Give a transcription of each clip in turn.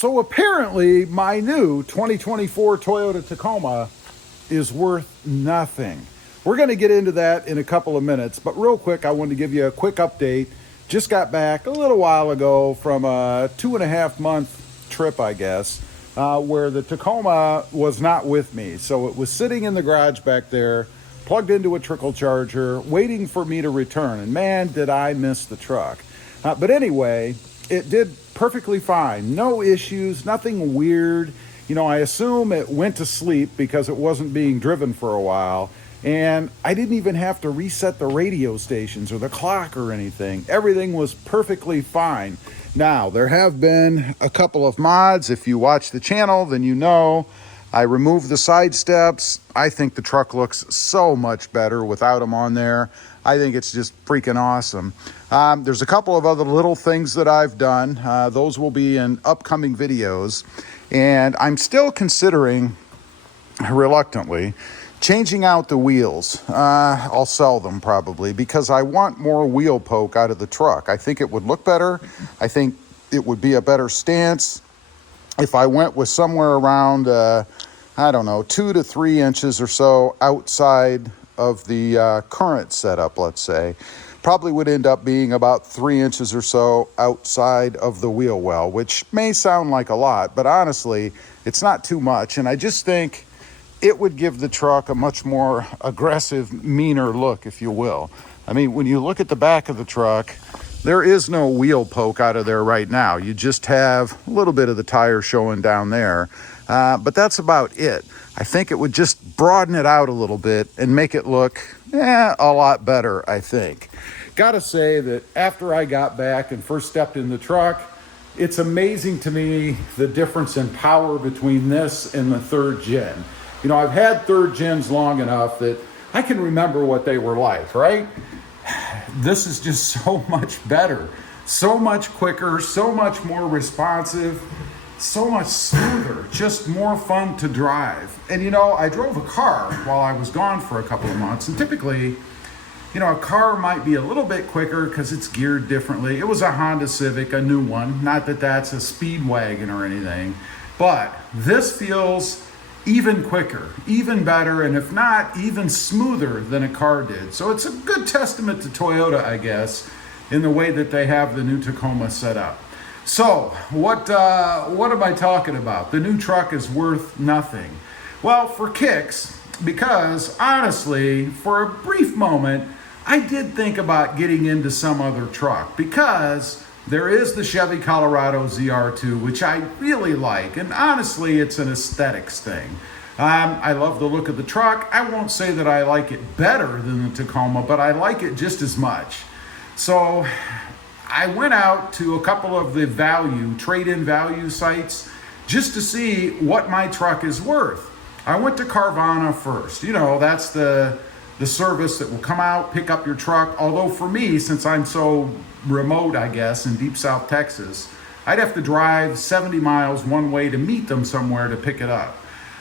So apparently my new 2024 Toyota Tacoma is worth nothing. We're going to get into that in a couple of minutes, but real quick, I wanted to give you a quick update. Just got back a little while ago from a 2.5-month trip, I guess, where the Tacoma was not with me. So it was sitting in the garage back there, plugged into a trickle charger, waiting for me to return. And man, did I miss the truck. But anyway, it did perfectly fine. No issues, nothing weird. You know, I assume it went to sleep because it wasn't being driven for a while. And I didn't even have to reset the radio stations or the clock or anything. Everything was perfectly fine. Now, there have been a couple of mods. If you watch the channel, then you know I removed the side steps. I think the truck looks so much better without them on there. I think it's just freaking awesome. There's a couple of other little things that I've done. Those will be in upcoming videos. And I'm still considering, reluctantly, changing out the wheels. I'll sell them probably because I want more wheel poke out of the truck. I think it would look better. I think it would be a better stance if I went with somewhere around, I don't know, 2 to 3 inches or so outside of the current setup, let's say. Probably would end up being about 3 inches or so outside of the wheel well, which may sound like a lot, but honestly, it's not too much. And I just think it would give the truck a much more aggressive, meaner look, if you will. I mean, when you look at the back of the truck, there is no wheel poke out of there right now. You just have a little bit of the tire showing down there, but that's about it. I think it would just broaden it out a little bit and make it look a lot better, I think. Gotta say that after I got back and first stepped in the truck, it's amazing to me the difference in power between this and the third gen. You know, I've had third gens long enough that I can remember what they were like, right? This is just so much better, so much quicker, so much more responsive, so much smoother, just more fun to drive. And you know, I drove a car while I was gone for a couple of months, and typically, you know, a car might be a little bit quicker because it's geared differently. It was a Honda Civic, a new one, not that that's a speed wagon or anything, but this feels even quicker, even better, and if not, even smoother than a car did. So it's a good testament to Toyota, I guess, in the way that they have the new Tacoma set up. So what am I talking about? The new truck is worth nothing. Well, for kicks, because honestly, for a brief moment, I did think about getting into some other truck because there is the Chevy Colorado ZR2, which I really like, and honestly, it's an aesthetics thing. I love the look of the truck. I won't say that I like it better than the Tacoma, but I like it just as much. So I went out to a couple of the trade-in value sites just to see what my truck is worth. I went to Carvana first. You know, that's the service that will come out, pick up your truck. Although for me, since I'm so remote, I guess, in deep South Texas, I'd have to drive 70 miles one way to meet them somewhere to pick it up.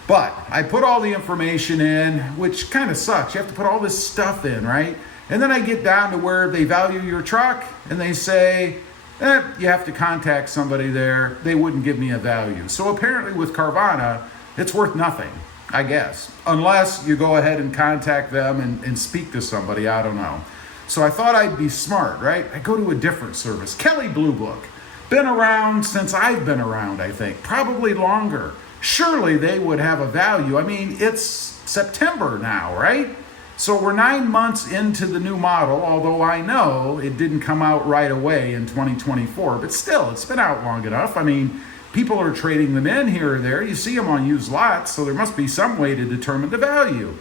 But I put all the information in, which kind of sucks. You have to put all this stuff in, right? And then I get down to where they value your truck and they say, you have to contact somebody there. They wouldn't give me a value. So apparently with Carvana, it's worth nothing, I guess, unless you go ahead and contact them and speak to somebody. I don't know. So I thought I'd be smart, right? I go to a different service, Kelley Blue Book. Been around since I've been around, I think, probably longer. Surely they would have a value. I mean, it's September now, right? So we're 9 months into the new model, although I know it didn't come out right away in 2024, but still, it's been out long enough. I mean, people are trading them in here or there. You see them on used lots, so there must be some way to determine the value.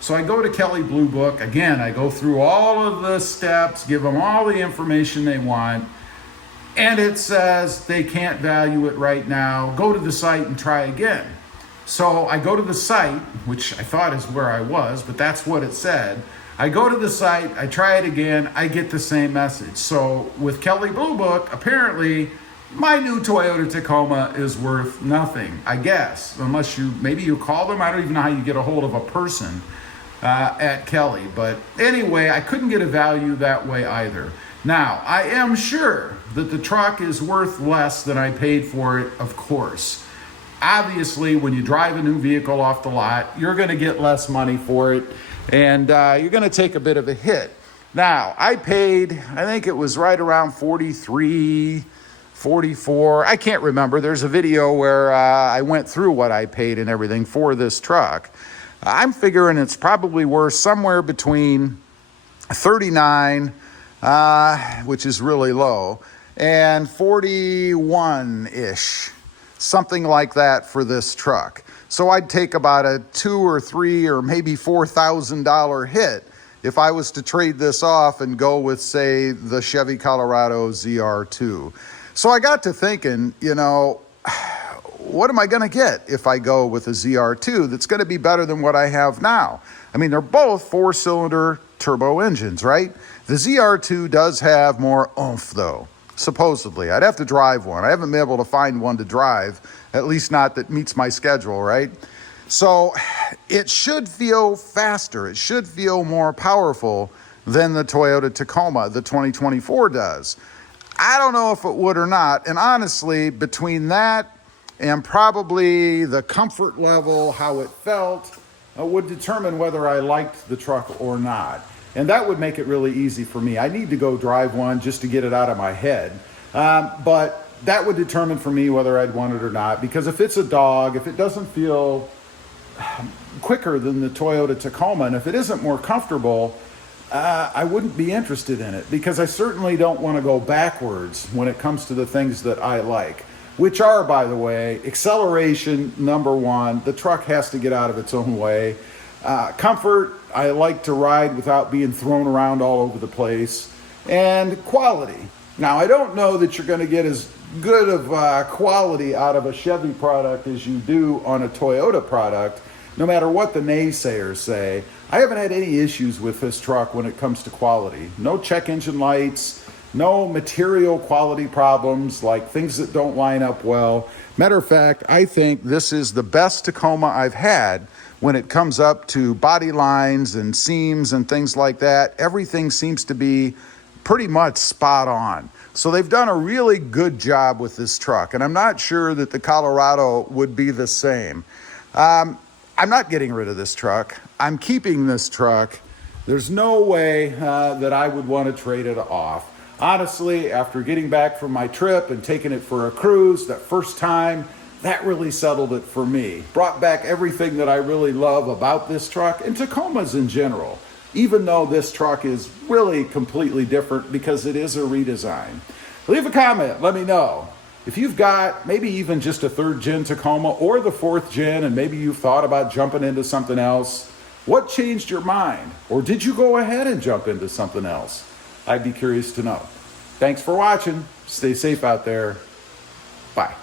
So I go to Kelley Blue Book. Again, I go through all of the steps, give them all the information they want, and it says they can't value it right now. Go to the site and try again. So I go to the site, which I thought is where I was, but that's what it said. I go to the site, I try it again, I get the same message. So with Kelley Blue Book, apparently my new Toyota Tacoma is worth nothing, I guess, unless maybe you call them. I don't even know how you get a hold of a person at Kelley. But anyway, I couldn't get a value that way either. Now, I am sure that the truck is worth less than I paid for it, of course. Obviously, when you drive a new vehicle off the lot, you're going to get less money for it, and you're going to take a bit of a hit. Now, I paid, I think it was right around 43, 44. I can't remember. There's a video where I went through what I paid and everything for this truck. I'm figuring it's probably worth somewhere between 39, which is really low, and 41-ish, something like that for this truck. So I'd take about a $2,000 or $3,000 or maybe $4,000 hit if I was to trade this off and go with, say, the Chevy Colorado ZR2. So I got to thinking, you know, what am I going to get if I go with a ZR2 that's going to be better than what I have now? I mean, they're both four-cylinder turbo engines, right? The ZR2 does have more oomph, though, supposedly. I'd have to drive one. I haven't been able to find one to drive, at least not that meets my schedule, right? So it should feel faster. It should feel more powerful than the Toyota Tacoma, the 2024 does. I don't know if it would or not. And honestly, between that and probably the comfort level, how it felt, would determine whether I liked the truck or not. And that would make it really easy for me. I need to go drive one just to get it out of my head. But that would determine for me whether I'd want it or not. Because if it's a dog, if it doesn't feel quicker than the Toyota Tacoma, and if it isn't more comfortable, I wouldn't be interested in it. Because I certainly don't want to go backwards when it comes to the things that I like. Which are, by the way, acceleration, number one. The truck has to get out of its own way. Comfort, I like to ride without being thrown around all over the place. And quality. Now, I don't know that you're going to get as good of quality out of a Chevy product as you do on a Toyota product, no matter what the naysayers say. I haven't had any issues with this truck when it comes to quality. No check engine lights. No material quality problems, like things that don't line up well. Matter of fact, I think this is the best Tacoma I've had when it comes up to body lines and seams and things like that. Everything seems to be pretty much spot on. So they've done a really good job with this truck, and I'm not sure that the Colorado would be the same. I'm not getting rid of this truck. I'm keeping this truck. There's no way that I would want to trade it off. Honestly, after getting back from my trip and taking it for a cruise that first time, that really settled it for me. Brought back everything that I really love about this truck and Tacomas in general, even though this truck is really completely different because it is a redesign. Leave a comment, let me know. If you've got maybe even just a third gen Tacoma or the fourth gen, and maybe you've thought about jumping into something else, what changed your mind? Or did you go ahead and jump into something else? I'd be curious to know. Thanks for watching. Stay safe out there. Bye.